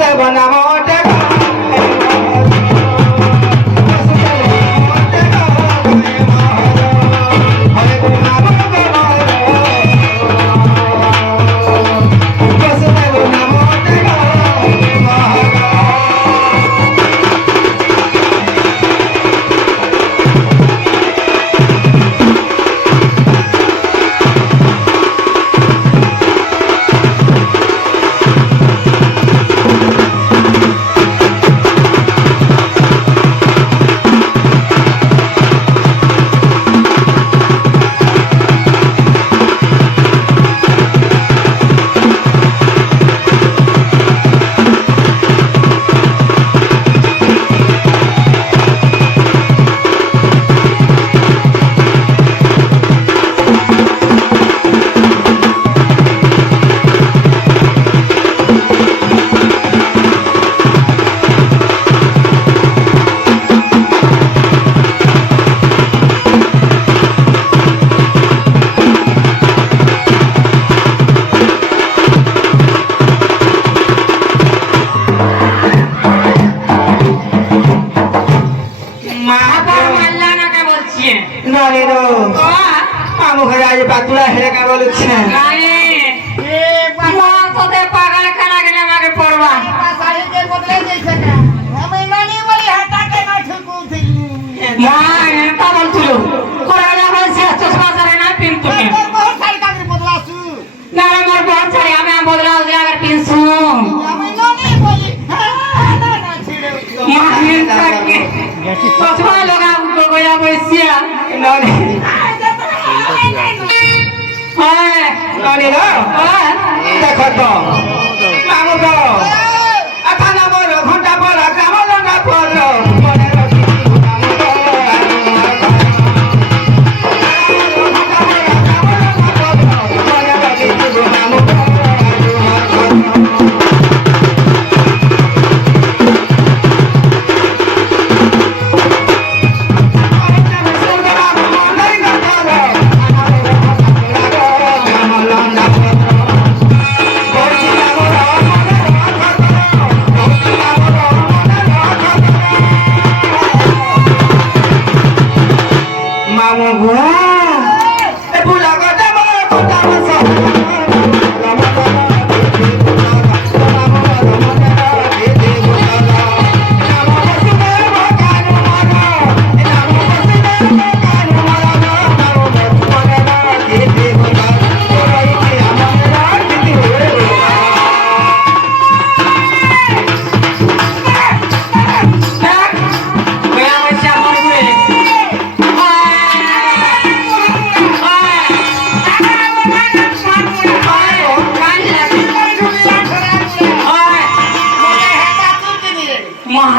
বসুদেব নামতে পাতুলা হেরে কা বলছে আরে এ মা তোতে পাগল খানা গেলে আমাকে পড়বা সাইকে বদলে দিয়েছে না আমি নানি বলি হাটাকে না ঠুকু দিলি মা এটা বলছিল কোরালা হইছে চশমা ধরে না পিনতো কে বহুত সারি কাগজ বদলাছু না আমার বহুত সারি আমি বদলাও যে আগে পিনছু আমি নানি বলি না ছিড়ে মা হিনটাকে চশমা লগা গয়া বইছিয়া ননি হ্যাঁ ননি না হ্যাঁ দেখো তো মামু তো আখানা বড় ঘন্টা বড় কামল না বড় মনে রাখি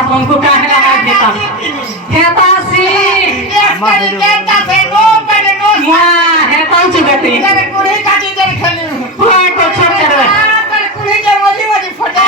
तुमको काहे लगा देता हेता सी मां हेता चुगती कुड़ी काटी जर खेली कोई को छोड़ चढ़वे पर कुड़ी के बोली बोली फटे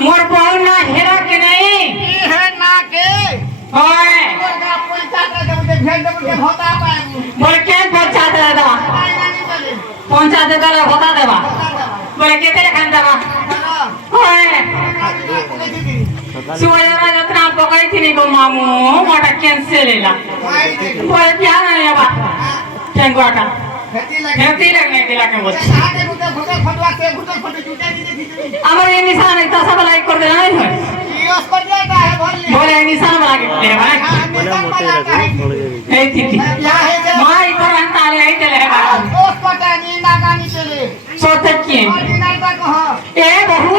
मोर बहु ना हेरा के नहीं है ना के होए का पैसा का जब भेज देब के होता पाए बोले के पहुंचा दे दादा पहुंचा दे दादा होता देबा बोले केते लेखन देबा होए शिवाजीराव रत्ना पकायची नाही गो मामू मोठा कॅन्सल आहे परत या नाही बा केंगो आता हेती लागणे तिला केंगो আমার এই নিশান এই তাসা বলা এক করে নাই হয় বলে এই নিশান বলা গিয়ে ভাই এই তিতি মাই তো রান্তালে এই তেলে सोते की ए बहू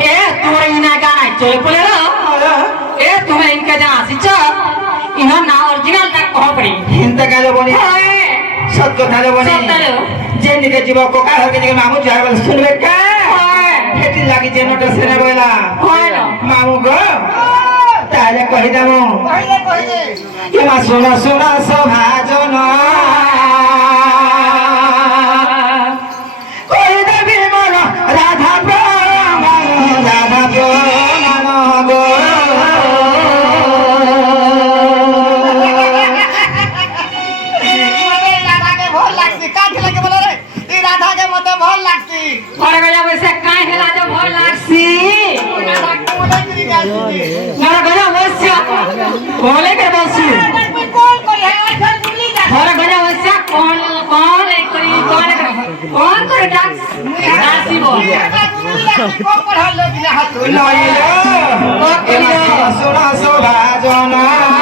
ए तुम्हारे इना गाना चले बोले लो ए तुम्हें इनका जाना सिचा इन्हों ना ओरिजिनल तक कहाँ पड़ी हिंद का जो बोली सत को था जो बोली जेन के जीवा को का होके जे मामू जार वाला सुनबे का खेती लागी जे मोटर से ने बोला मामू को ताले कहि दमु ये मा सुना सुना सभा जन बोले के बसु हर गजा वैसा कौन कौन है कोई कौन करे डांस डांसी बोल को पढ़ा लो दिया हाथ सुना सुना सुना